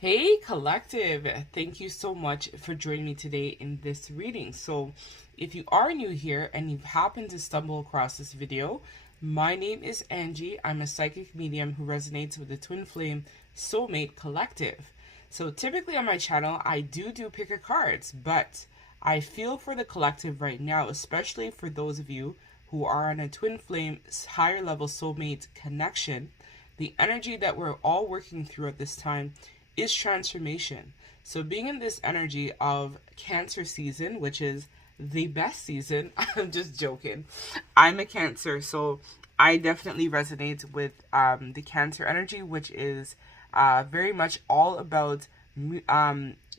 Hey, collective. Thank you so much for joining me today in this reading. So, if you are new here and you've happened to stumble across this video, my name is Angie. I'm a psychic medium who resonates with the twin flame soulmate collective. So, typically on my channel, I do pick a cards, but I feel for the collective right now, especially for those of you who are on a twin flame higher level soulmate connection. The energy that we're all working through at this time is transformation. So being in this energy of Cancer season, which is the best season, I'm just joking. I'm a Cancer, so I definitely resonate with the Cancer energy, which is very much all about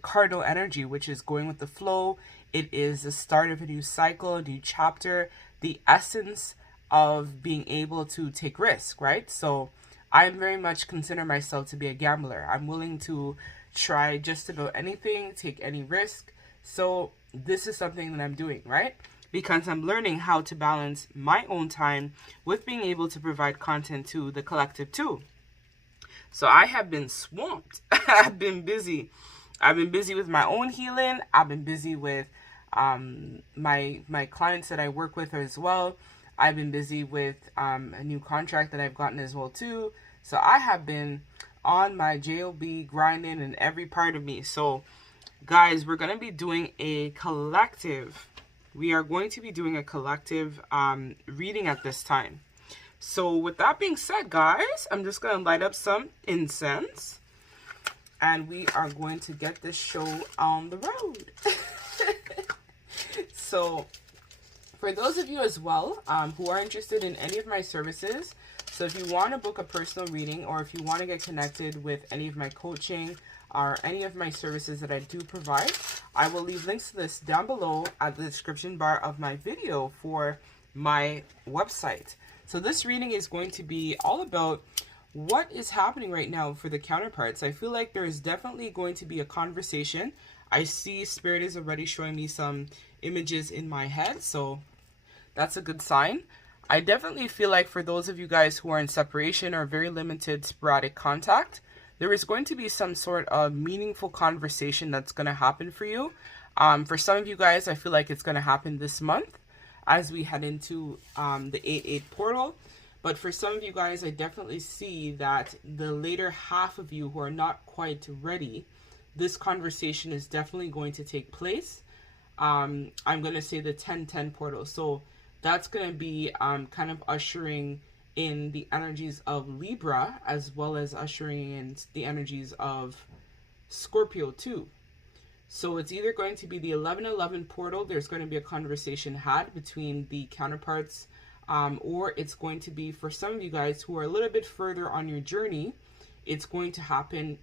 cardinal energy, which is going with the flow. It is the start of a new cycle, a new chapter, the essence of being able to take risk, right? So I very much consider myself to be a gambler. I'm willing to try just about anything, take any risk. So this is something that I'm doing, right? Because I'm learning how to balance my own time with being able to provide content to the collective too. So I have been swamped. I've been busy. I've been busy with my own healing. I've been busy with my clients that I work with as well. I've been busy with a new contract that I've gotten as well too. So I have been on my job grinding in every part of me. So guys, we're going to be doing a collective. We are going to be doing a collective reading at this time. So with that being said, guys, I'm just going to light up some incense. And we are going to get this show on the road. So for those of you as well who are interested in any of my services, so if you want to book a personal reading or if you want to get connected with any of my coaching or any of my services that I do provide, I will leave links to this down below at the description bar of my video for my website. So this reading is going to be all about what is happening right now for the counterparts. I feel like there is definitely going to be a conversation. I see Spirit is already showing me some images in my head, so that's a good sign. I definitely feel like for those of you guys who are in separation or very limited sporadic contact, there is going to be some sort of meaningful conversation that's going to happen for you. For some of you guys, I feel like it's going to happen this month as we head into the 8-8 portal. But for some of you guys, I definitely see that the later half of you who are not quite ready, this conversation is definitely going to take place. I'm going to say the 10-10 portal. So that's going to be kind of ushering in the energies of Libra as well as ushering in the energies of Scorpio too. So it's either going to be the 11-11 portal. There's going to be a conversation had between the counterparts, or it's going to be for some of you guys who are a little bit further on your journey. It's going to happen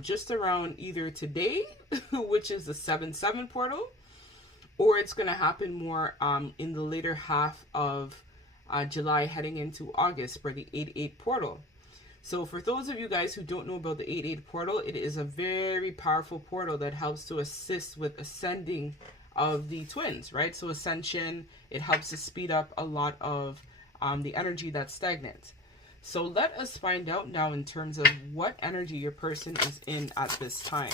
just around either today, which is the 7-7 portal, or it's going to happen more in the later half of July heading into August for the 8-8 portal. So for those of you guys who don't know about the 8-8 portal, it is a very powerful portal that helps to assist with ascending of the twins, right? So ascension, it helps to speed up a lot of the energy that's stagnant. So let us find out now in terms of what energy your person is in at this time.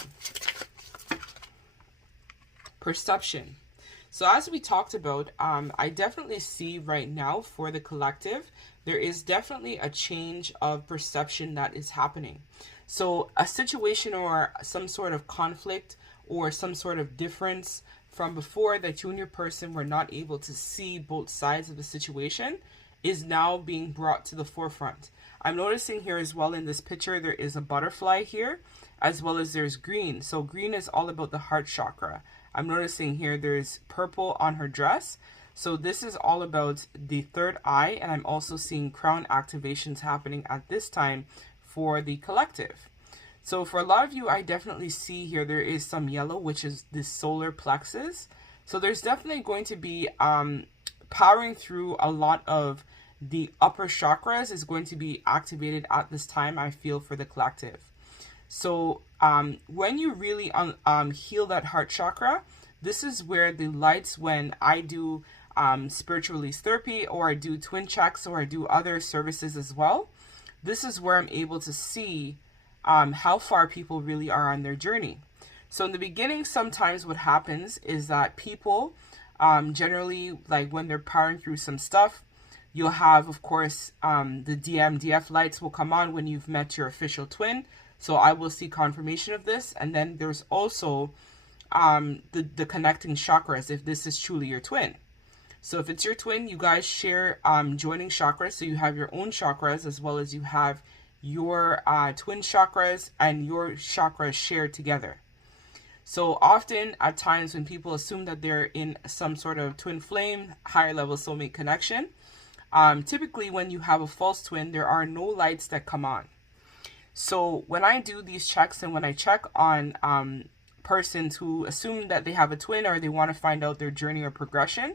Perception. So as we talked about, I definitely see right now for the collective, there is definitely a change of perception that is happening. So a situation or some sort of conflict or some sort of difference from before that you and your person were not able to see both sides of the situation is now being brought to the forefront. I'm noticing here as well in this picture, there is a butterfly here, as well as there's green. So green is all about the heart chakra. I'm noticing here there's purple on her dress. So this is all about the third eye, and I'm also seeing crown activations happening at this time for the collective. So for a lot of you, I definitely see here there is some yellow, which is the solar plexus. So there's definitely going to be powering through a lot of the upper chakras is going to be activated at this time, I feel, for the collective. So when you really heal that heart chakra, this is where the lights, when I do spiritual release therapy or I do twin checks or I do other services as well, this is where I'm able to see how far people really are on their journey. So in the beginning, sometimes what happens is that people generally, like when they're powering through some stuff, you'll have, of course, the DF lights will come on when you've met your official twin. So I will see confirmation of this. And then there's also the connecting chakras, if this is truly your twin. So if it's your twin, you guys share joining chakras. So you have your own chakras as well as you have your twin chakras and your chakras shared together. So often at times when people assume that they're in some sort of twin flame, higher level soulmate connection, typically when you have a false twin, there are no lights that come on. So when I do these checks and when I check on persons who assume that they have a twin or they want to find out their journey or progression,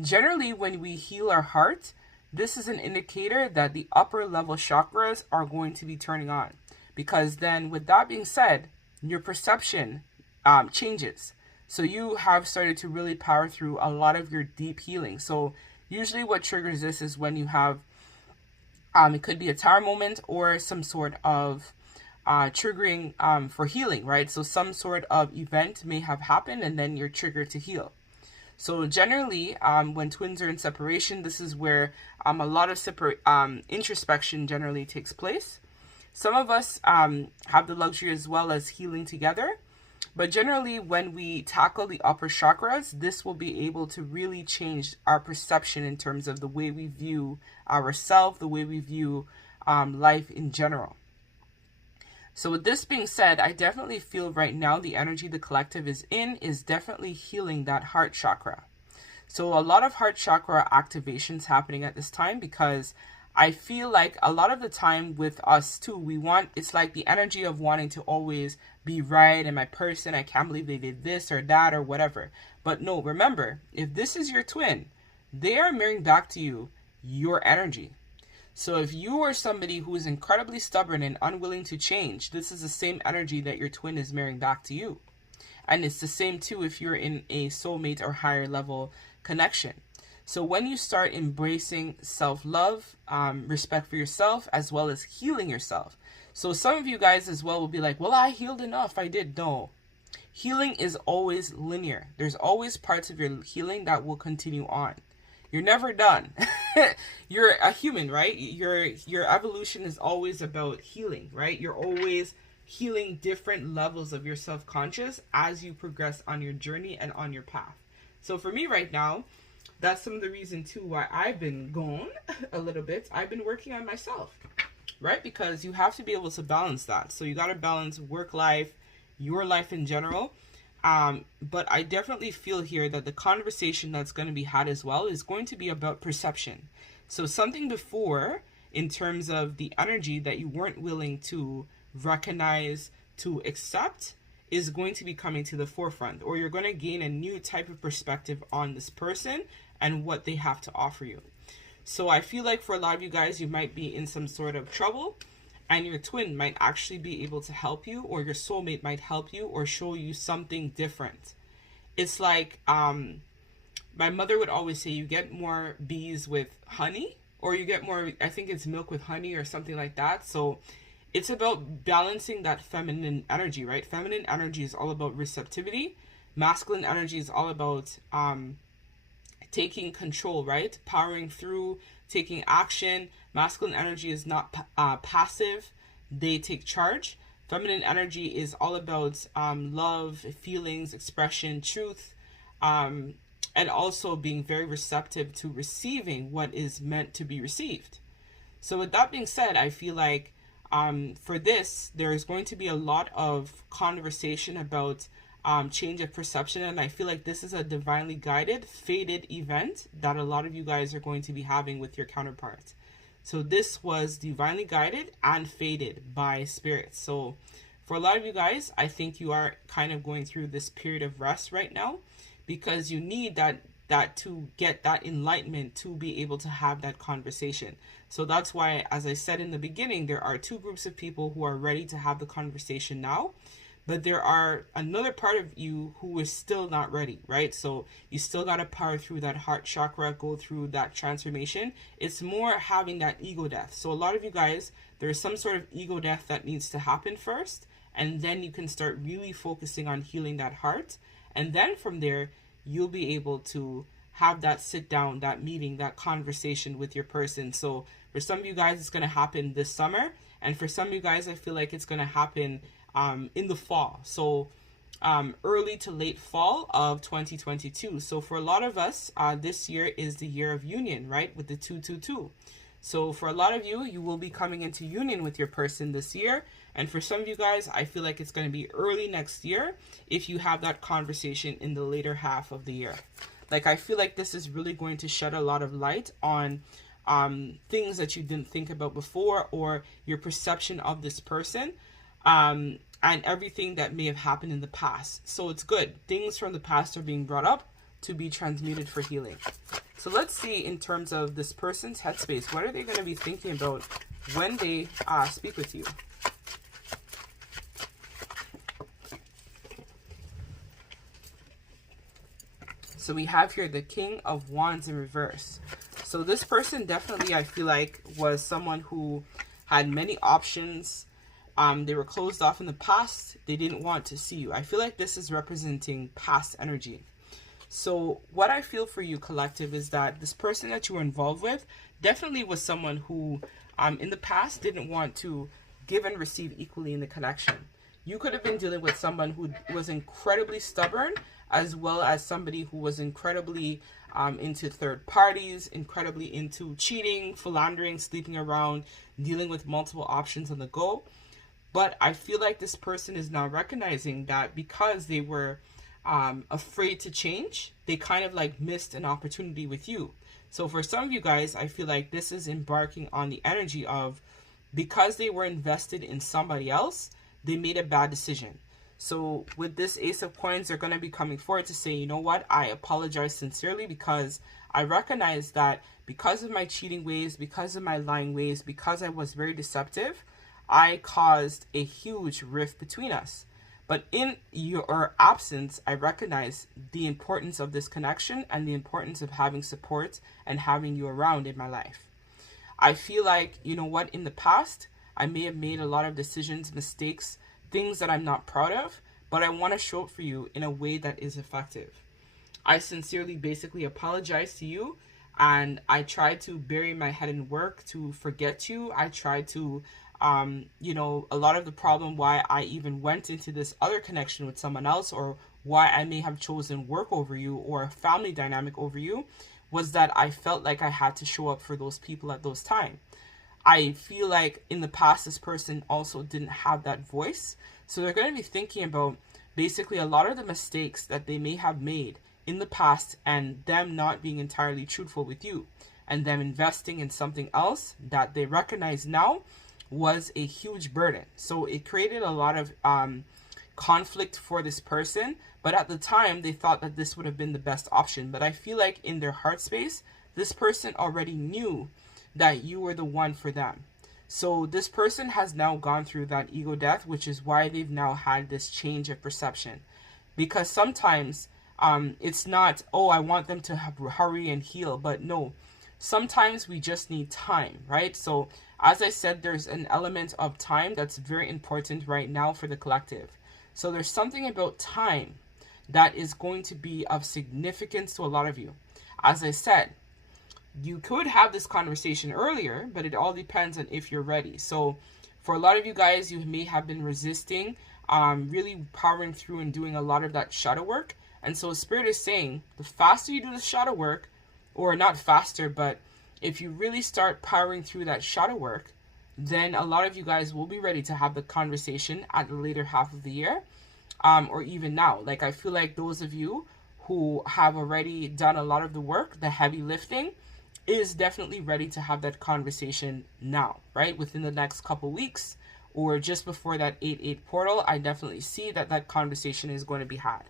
generally when we heal our heart, this is an indicator that the upper level chakras are going to be turning on. Because then with that being said, your perception changes. So you have started to really power through a lot of your deep healing. So usually what triggers this is when you have, it could be a tower moment or some sort of triggering for healing, right? So some sort of event may have happened and then you're triggered to heal. So generally, when twins are in separation, this is where a lot of introspection generally takes place. Some of us have the luxury as well as healing together. But generally, when we tackle the upper chakras, this will be able to really change our perception in terms of the way we view ourselves, the way we view life in general. So with this being said, I definitely feel right now the energy the collective is in is definitely healing that heart chakra. So a lot of heart chakra activations happening at this time because I feel like a lot of the time with us too, it's like the energy of wanting to always be right and my person, I can't believe they did this or that or whatever. But no, remember, if this is your twin, they are mirroring back to you your energy. So if you are somebody who is incredibly stubborn and unwilling to change, this is the same energy that your twin is mirroring back to you. And it's the same too if you're in a soulmate or higher level connection. So when you start embracing self-love, respect for yourself, as well as healing yourself. So some of you guys as well will be like, well, I healed enough. I did. No. Healing is always linear. There's always parts of your healing that will continue on. You're never done. You're a human, right? Your evolution is always about healing, right? You're always healing different levels of your self-conscious as you progress on your journey and on your path. So for me right now, that's some of the reason too why I've been gone a little bit. I've been working on myself, right? Because you have to be able to balance that. So you got to balance work life, your life in general. But I definitely feel here that the conversation that's going to be had as well is going to be about perception. So something before in terms of the energy that you weren't willing to recognize, to accept, is going to be coming to the forefront, or you're going to gain a new type of perspective on this person and what they have to offer you. So I feel like for a lot of you guys, you might be in some sort of trouble and your twin might actually be able to help you, or your soulmate might help you or show you something different. It's like my mother would always say, you get more bees with honey, or you get more, I think it's milk with honey or something like that. So it's about balancing that feminine energy, right? Feminine energy is all about receptivity. Masculine energy is all about taking control, right? Powering through, taking action. Masculine energy is not passive. They take charge. Feminine energy is all about love, feelings, expression, truth, and also being very receptive to receiving what is meant to be received. So with that being said, I feel like for this, there is going to be a lot of conversation about change of perception, and I feel like this is a divinely guided, fated event that a lot of you guys are going to be having with your counterparts. So this was divinely guided and fated by spirit. So for a lot of you guys, I think you are kind of going through this period of rest right now because you need that to get that enlightenment to be able to have that conversation. So that's why, as I said in the beginning, there are two groups of people who are ready to have the conversation now. but there are another part of you who is still not ready, right? So you still got to power through that heart chakra, go through that transformation. It's more having that ego death. So a lot of you guys, there's some sort of ego death that needs to happen first, and then you can start really focusing on healing that heart. And then from there, you'll be able to have that sit down, that meeting, that conversation with your person. So for some of you guys, it's going to happen this summer. And for some of you guys, I feel like it's going to happen in the fall. So early to late fall of 2022. So for a lot of us, this year is the year of union, right? With the 222. So for a lot of you, you will be coming into union with your person this year. And for some of you guys, I feel like it's going to be early next year if you have that conversation in the later half of the year. Like, I feel like this is really going to shed a lot of light on things that you didn't think about before, or your perception of this person, and everything that may have happened in the past. So it's good. Things from the past are being brought up to be transmuted for healing. So let's see, in terms of this person's headspace, what are they going to be thinking about when they speak with you? So we have here the King of Wands in reverse. So this person definitely, I feel like, was someone who had many options. They were closed off in the past. They didn't want to see you. I feel like this is representing past energy. So what I feel for you, collective, is that this person that you were involved with definitely was someone who in the past didn't want to give and receive equally in the connection. You could have been dealing with someone who was incredibly stubborn, as well as somebody who was incredibly into third parties, incredibly into cheating, philandering, sleeping around, dealing with multiple options on the go. But I feel like this person is now recognizing that because they were afraid to change, they kind of like missed an opportunity with you. So for some of you guys, I feel like this is embarking on the energy of, because they were invested in somebody else, they made a bad decision. So with this Ace of Coins, they're going to be coming forward to say, you know what, I apologize sincerely, because I recognize that because of my cheating ways, because of my lying ways, because I was very deceptive, I caused a huge rift between us. But in your absence, I recognize the importance of this connection and the importance of having support and having you around in my life. I feel like, you know what, in the past, I may have made a lot of decisions, mistakes, things that I'm not proud of, but I want to show up for you in a way that is effective. I sincerely basically apologize to you, and I try to bury my head in work to forget you. I try to, you know, a lot of the problem why I even went into this other connection with someone else, or why I may have chosen work over you or a family dynamic over you, was that I felt like I had to show up for those people at those times. I feel like in the past, this person also didn't have that voice. So they're going to be thinking about basically a lot of the mistakes that they may have made in the past, and them not being entirely truthful with you, and them investing in something else that they recognize now was a huge burden. So it created a lot of conflict for this person. But at the time, they thought that this would have been the best option. But I feel like in their heart space, this person already knew that you were the one for them. So this person has now gone through that ego death, which is why they've now had this change of perception. Because sometimes it's not, oh, I want them to hurry and heal. But no, sometimes we just need time, right? So as I said, there's an element of time that's very important right now for the collective. So there's something about time that is going to be of significance to a lot of you. As I said, you could have this conversation earlier, but it all depends on if you're ready. So for a lot of you guys, you may have been resisting, really powering through and doing a lot of that shadow work. And so Spirit is saying, the faster you do the shadow work, or not faster, but if you really start powering through that shadow work, then a lot of you guys will be ready to have the conversation at the later half of the year, or even now. Like, I feel like those of you who have already done a lot of the work, the heavy lifting, is definitely ready to have that conversation now, right? Within the next couple weeks, or just before that 8/8 portal, I definitely see that that conversation is going to be had.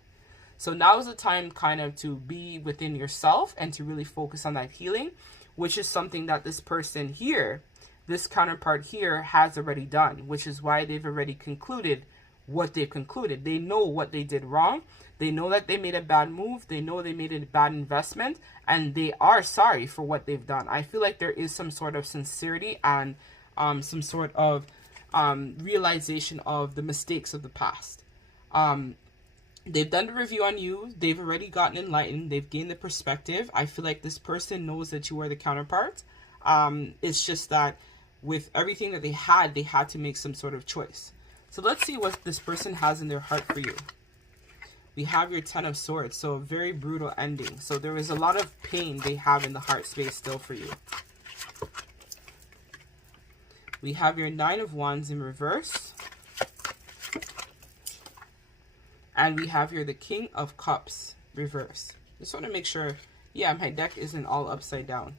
So now is the time kind of to be within yourself and to really focus on that healing, which is something that this person here, this counterpart here, has already done, which is why they've already concluded what they've concluded. They know what they did wrong. They know that they made a bad move. They know they made a bad investment, and they are sorry for what they've done. I feel like there is some sort of sincerity and some sort of realization of the mistakes of the past. They've done the review on you. They've already gotten enlightened. They've gained the perspective. I feel like this person knows that you are the counterpart. It's just that with everything that they had to make some sort of choice. So let's see what this person has in their heart for you. We have your Ten of Swords, so a very brutal ending. So there is a lot of pain they have in the heart space still for you. We have your Nine of Wands in reverse. And we have here the King of Cups reverse. Just want to make sure, yeah, my deck isn't all upside down.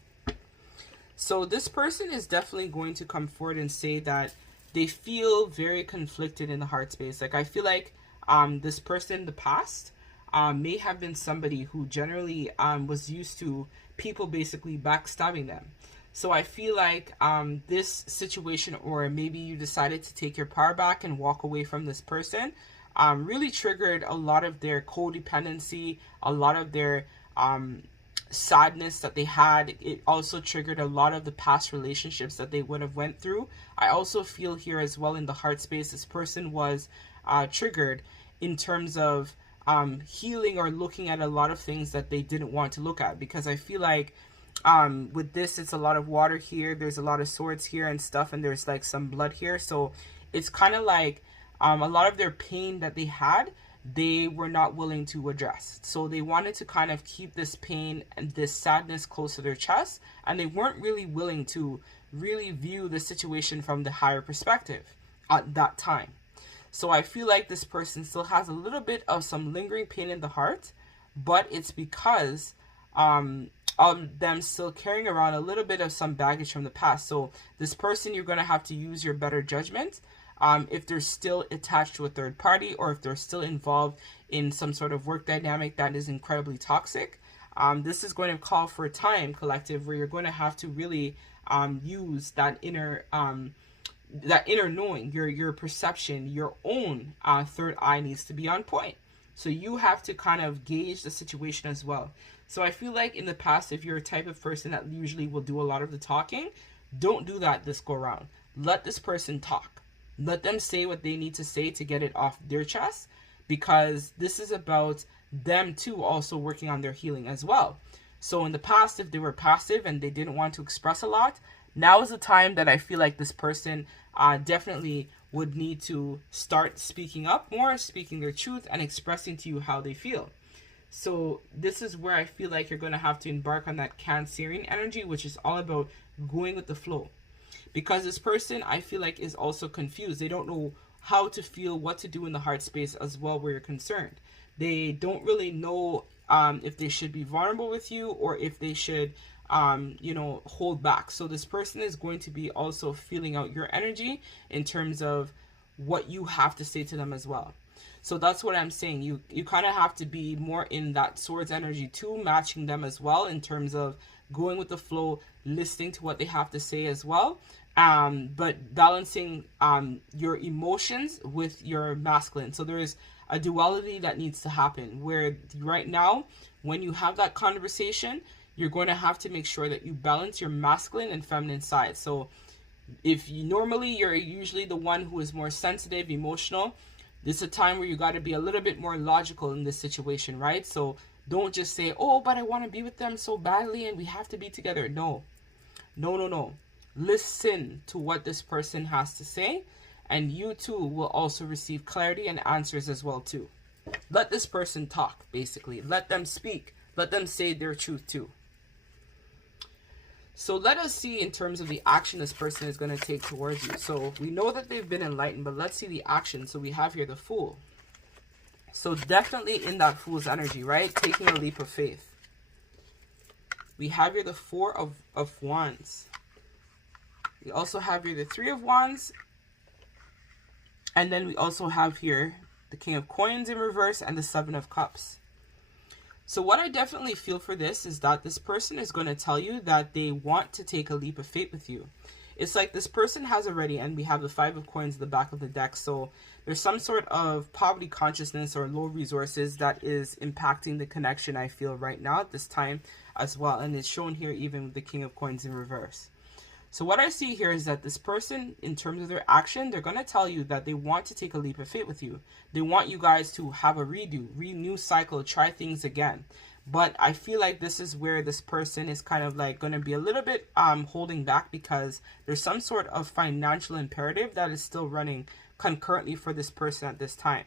So this person is definitely going to come forward and say that they feel very conflicted in the heart space. Like, I feel like this person in the past may have been somebody who generally was used to people basically backstabbing them. So I feel like this situation, or maybe you decided to take your power back and walk away from this person, really triggered a lot of their codependency, a lot of their sadness that they had. It also triggered a lot of the past relationships that they would have went through. I also feel here as well in the heart space, this person was triggered in terms of healing or looking at a lot of things that they didn't want to look at. Because I feel like with this, it's a lot of water here, there's a lot of swords here and stuff, and there's like some blood here. So it's kind of like a lot of their pain that they had, they were not willing to address. So they wanted to kind of keep this pain and this sadness close to their chest, and they weren't really willing to really view the situation from the higher perspective at that time. So I feel like this person still has a little bit of some lingering pain in the heart, but it's because of them still carrying around a little bit of some baggage from the past. So this person, you're going to have to use your better judgment. If they're still attached to a third party, or if they're still involved in some sort of work dynamic that is incredibly toxic, this is going to call for a time, collective, where you're going to have to really use that inner knowing, your perception, your own third eye needs to be on point. So you have to kind of gauge the situation as well. So I feel like in the past, if you're a type of person that usually will do a lot of the talking, don't do that this go around. Let this person talk. Let them say what they need to say to get it off their chest, because this is about them too also working on their healing as well. So in the past, if they were passive and they didn't want to express a lot, now is the time that I feel like this person definitely would need to start speaking up more, speaking their truth, and expressing to you how they feel. So this is where I feel like you're going to have to embark on that Cancerian energy, which is all about going with the flow. Because this person, I feel like, is also confused. They don't know how to feel, what to do in the heart space as well where you're concerned. They don't really know if they should be vulnerable with you, or if they should, hold back. So this person is going to be also feeling out your energy in terms of what you have to say to them as well. So that's what I'm saying. You kind of have to be more in that swords energy too, matching them as well in terms of going with the flow, listening to what they have to say as well. But balancing your emotions with your masculine. So there is a duality that needs to happen, where right now, when you have that conversation, you're going to have to make sure that you balance your masculine and feminine side. So if you normally, you're usually the one who is more sensitive, emotional, this is a time where you got to be a little bit more logical in this situation, right? So don't just say, oh, but I want to be with them so badly and we have to be together. No. Listen to what this person has to say, and you too will also receive clarity and answers as well too. Let this person talk, basically. Let them speak. Let them say their truth too. So let us see in terms of the action this person is going to take towards you. So we know that they've been enlightened, but let's see the action. So we have here the Fool. So definitely in that Fool's energy, right? Taking a leap of faith. We have here the Four of Wands. We also have here the Three of Wands. And then we also have here the King of Coins in reverse and the Seven of Cups. So what I definitely feel for this is that this person is going to tell you that they want to take a leap of faith with you. it's like this person has already, and we have the 5 of coins at the back of the deck. So there's some sort of poverty consciousness or low resources that is impacting the connection, I feel, right now at this time as well. And it's shown here even with the King of Coins in reverse. So what I see here is that this person, in terms of their action, they're going to tell you that they want to take a leap of faith with you. They want you guys to have a renew cycle, try things again. But I feel like this is where this person is kind of like going to be a little bit holding back, because there's some sort of financial imperative that is still running concurrently for this person at this time.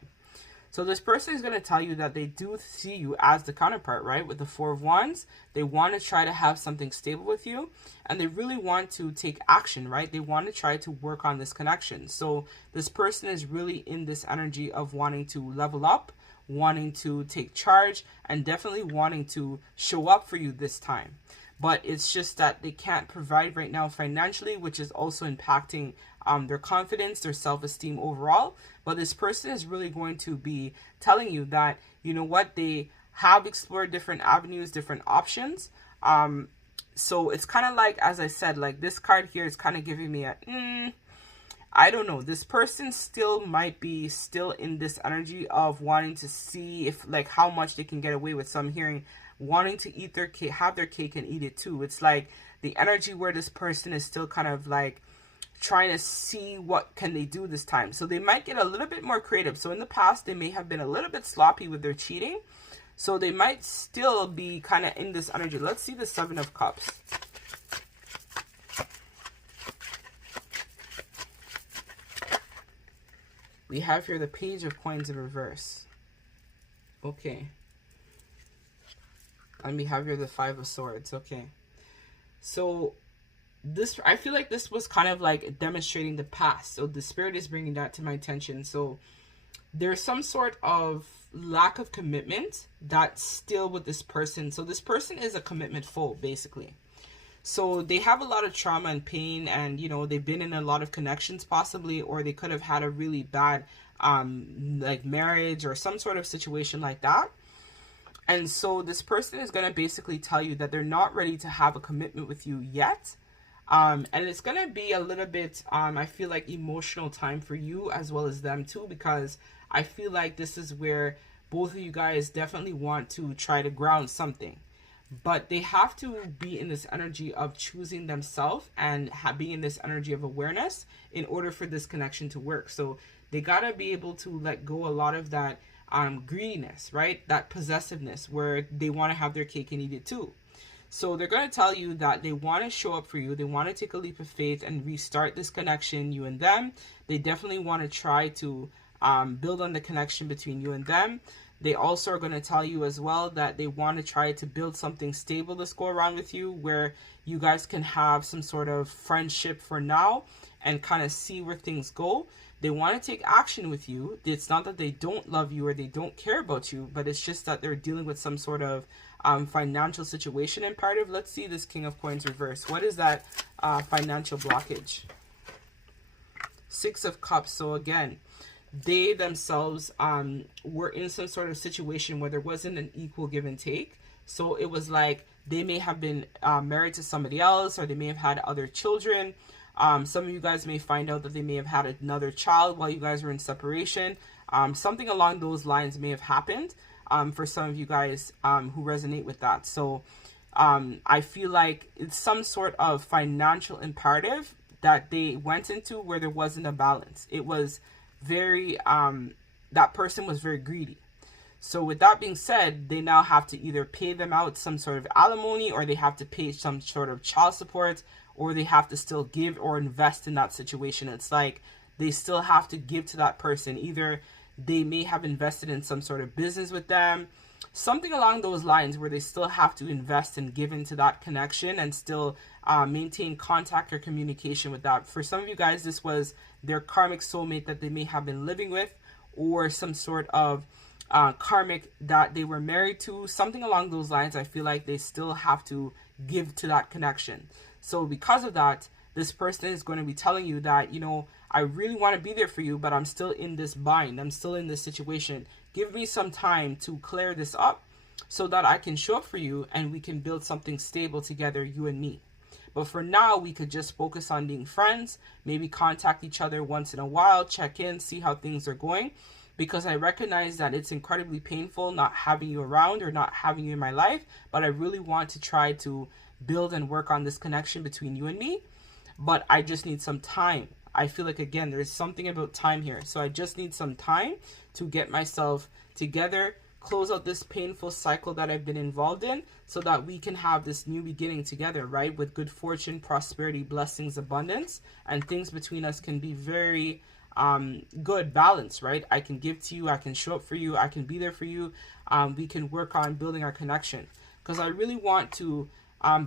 So this person is going to tell you that they do see you as the counterpart, right? With the 4 of Wands, they want to try to have something stable with you, and they really want to take action, right? They want to try to work on this connection. So this person is really in this energy of wanting to level up, wanting to take charge, and definitely wanting to show up for you this time. But it's just that they can't provide right now financially, which is also impacting their confidence, their self-esteem overall. But this person is really going to be telling you that, you know what, they have explored different avenues, different options. So it's kind of like, as I said, like this card here is kind of giving me a, I don't know. This person still might be still in this energy of wanting to see if, like, how much they can get away with. So I'm hearing wanting to eat their cake, have their cake and eat it too. It's like the energy where this person is still kind of like trying to see what can they do this time. So they might get a little bit more creative. So in the past, they may have been a little bit sloppy with their cheating. So they might still be kind of in this energy. Let's see the 7 of Cups. We have here the Page of Coins in reverse. Okay. And we have here the 5 of Swords. Okay. So this, I feel like this was kind of like demonstrating the past. So the Spirit is bringing that to my attention. So there's some sort of lack of commitment that's still with this person. So this person is a commitment phobe, basically. So they have a lot of trauma and pain, and, you know, they've been in a lot of connections possibly, or they could have had a really bad like marriage or some sort of situation like that. And so this person is going to basically tell you that they're not ready to have a commitment with you yet. And it's going to be a little bit, I feel like, emotional time for you as well as them too, because I feel like this is where both of you guys definitely want to try to ground something. But they have to be in this energy of choosing themselves and being in this energy of awareness in order for this connection to work. So they got to be able to let go a lot of that greediness, right? That possessiveness where they want to have their cake and eat it too. So they're going to tell you that they want to show up for you. They want to take a leap of faith and restart this connection, you and them. They definitely want to try to build on the connection between you and them. They also are going to tell you as well that they want to try to build something stable this go around with you, where you guys can have some sort of friendship for now and kind of see where things go. They want to take action with you. It's not that they don't love you or they don't care about you, but it's just that they're dealing with some sort of financial situation imperative. Let's see this King of Coins reverse. What is that financial blockage? 6 of Cups. So again, they themselves were in some sort of situation where there wasn't an equal give and take. So it was like they may have been married to somebody else, or they may have had other children. Some of you guys may find out that they may have had another child while you guys were in separation. Something along those lines may have happened for some of you guys who resonate with that. So I feel like it's some sort of financial imperative that they went into where there wasn't a balance. It was very that person was very greedy. So with that being said, they now have to either pay them out some sort of alimony, or they have to pay some sort of child support, or they have to still give or invest in that situation. It's like they still have to give to that person. Either they may have invested in some sort of business with them, something along those lines, where they still have to invest and give into that connection and still maintain contact or communication with that. For some of you guys, this was their karmic soulmate that they may have been living with, or some sort of karmic that they were married to, something along those lines. I feel like they still have to give to that connection. So because of that, this person is going to be telling you that, you know, I really want to be there for you, but I'm still in this bind. I'm still in this situation. Give me some time to clear this up so that I can show up for you and we can build something stable together, you and me. But for now, we could just focus on being friends, maybe contact each other once in a while, check in, see how things are going. Because I recognize that it's incredibly painful not having you around or not having you in my life. But I really want to try to build and work on this connection between you and me. But I just need some time. I feel like, again, there's something about time here. So I just need some time to get myself together, close out this painful cycle that I've been involved in, so that we can have this new beginning together, right? With good fortune, prosperity, blessings, abundance, and things between us can be very good balance, right? I can give to you, I can show up for you, I can be there for you. We can work on building our connection, because I really want to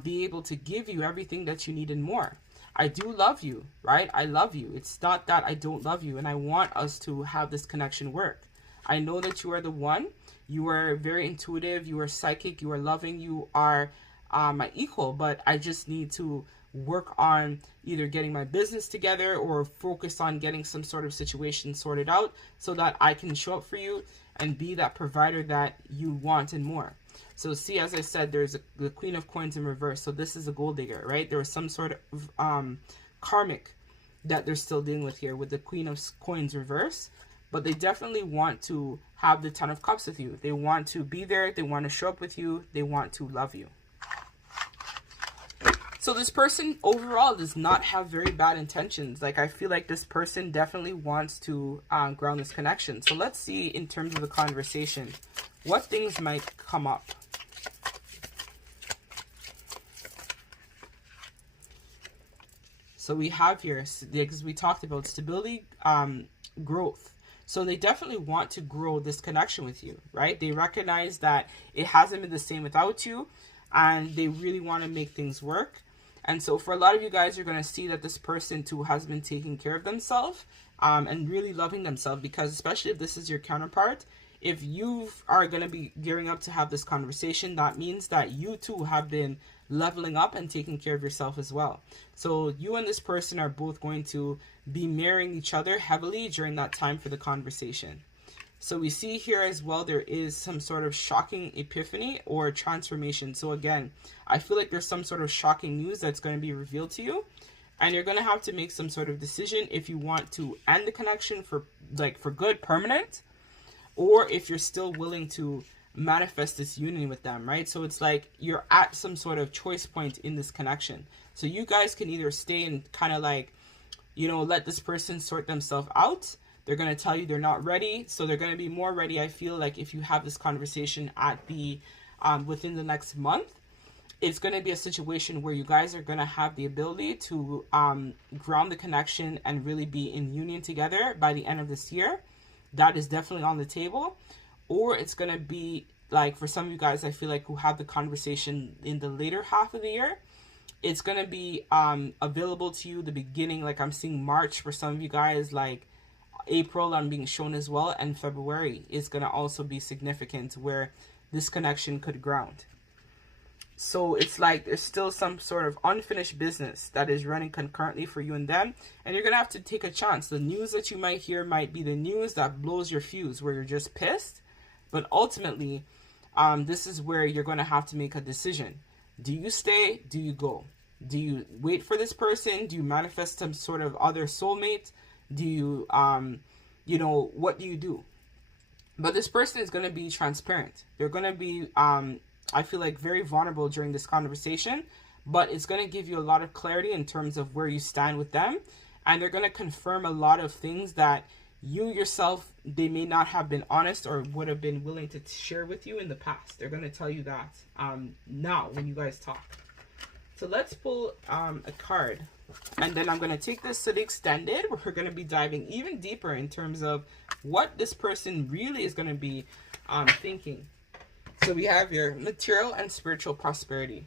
be able to give you everything that you need and more. I do love you, right? I love you. It's not that I don't love you, and I want us to have this connection work. I know that you are the one. You are very intuitive. You are psychic. You are loving. You are my equal, but I just need to work on either getting my business together or focus on getting some sort of situation sorted out so that I can show up for you and be that provider that you want and more. So see, as I said, there's the Queen of Coins in reverse. So this is a gold digger, right? There was some sort of karmic that they're still dealing with here with the Queen of Coins reverse. But they definitely want to have the Ten of Cups with you. They want to be there. They want to show up with you. They want to love you. So this person overall does not have very bad intentions. Like, I feel like this person definitely wants to ground this connection. So let's see, in terms of the conversation, what things might come up. So we have here, because we talked about stability, growth. So they definitely want to grow this connection with you, right? They recognize that it hasn't been the same without you, and they really want to make things work. And so for a lot of you guys, you're going to see that this person too has been taking care of themselves and really loving themselves, because especially if this is your counterpart, if you are going to be gearing up to have this conversation, that means that you too have been leveling up and taking care of yourself as well. So you and this person are both going to be mirroring each other heavily during that time for the conversation. So we see here as well, there is some sort of shocking epiphany or transformation. So again, I feel like there's some sort of shocking news that's going to be revealed to you, and you're going to have to make some sort of decision if you want to end the connection for good, permanent, or if you're still willing to manifest this union with them, right? So it's like you're at some sort of choice point in this connection. So you guys can either stay and kind of like, you know, let this person sort themselves out. They're going to tell you they're not ready, so they're going to be more ready, I feel like, if you have this conversation at the within the next month. It's going to be a situation where you guys are going to have the ability to ground the connection and really be in union together by the end of this year. That is definitely on the table. Or it's going to be like, for some of you guys, I feel like, who have the conversation in the later half of the year, it's going to be available to you the beginning, like I'm seeing March for some of you guys, like April I'm being shown as well, and February is going to also be significant where this connection could ground. So it's like there's still some sort of unfinished business that is running concurrently for you and them, and you're going to have to take a chance. The news that you might hear might be the news that blows your fuse, where you're just pissed, but ultimately this is where you're going to have to make a decision. Do you stay? Do you go? Do you wait for this person? Do you manifest some sort of other soulmate? Do you, you know, what do you do? But this person is going to be transparent. They're going to be, I feel like, very vulnerable during this conversation, but it's going to give you a lot of clarity in terms of where you stand with them. And they're going to confirm a lot of things that you yourself, they may not have been honest or would have been willing to share with you in the past. They're going to tell you that now when you guys talk. So let's pull a card, and then I'm going to take this to the extended. We're going to be diving even deeper in terms of what this person really is going to be thinking. So we have your material and spiritual prosperity.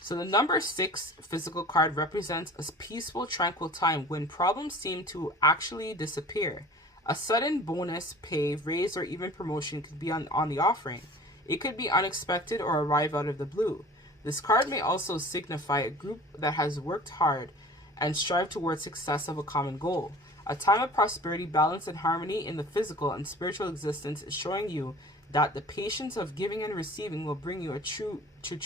So the number 6 physical card represents a peaceful, tranquil time when problems seem to actually disappear. A sudden bonus, pay, raise, or even promotion could be on the offering. It could be unexpected or arrive out of the blue. This card may also signify a group that has worked hard and strive towards success of a common goal. A time of prosperity, balance, and harmony in the physical and spiritual existence is showing you that the patience of giving and receiving will bring you true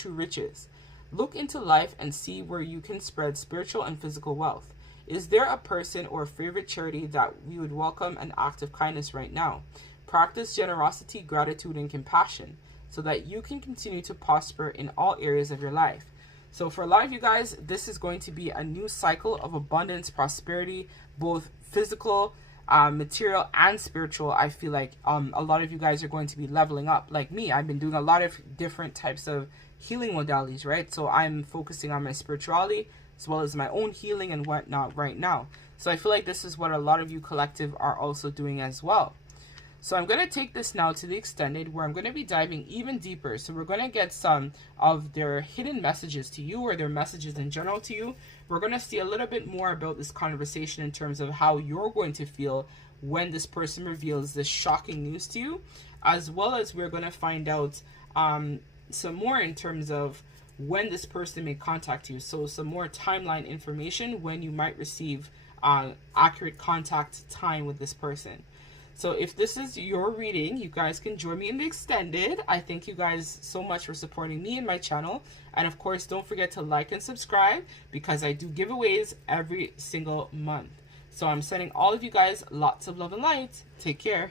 riches. Look into life and see where you can spread spiritual and physical wealth. Is there a person or favorite charity that we would welcome an act of kindness right now? Practice generosity, gratitude, and compassion so that you can continue to prosper in all areas of your life. So for a lot of you guys, this is going to be a new cycle of abundance, prosperity, both physical, material, and spiritual. I feel like a lot of you guys are going to be leveling up. Like me, I've been doing a lot of different types of healing modalities, right? So I'm focusing on my spirituality as well as my own healing and whatnot right now. So I feel like this is what a lot of you collective are also doing as well. So I'm going to take this now to the extended, where I'm going to be diving even deeper. So we're going to get some of their hidden messages to you, or their messages in general to you. We're going to see a little bit more about this conversation in terms of how you're going to feel when this person reveals this shocking news to you, as well as we're going to find out some more in terms of when this person may contact you. So some more timeline information when you might receive accurate contact time with this person. So if this is your reading, you guys can join me in the extended. I thank you guys so much for supporting me and my channel. And of course, don't forget to like and subscribe, because I do giveaways every single month. So I'm sending all of you guys lots of love and light. Take care.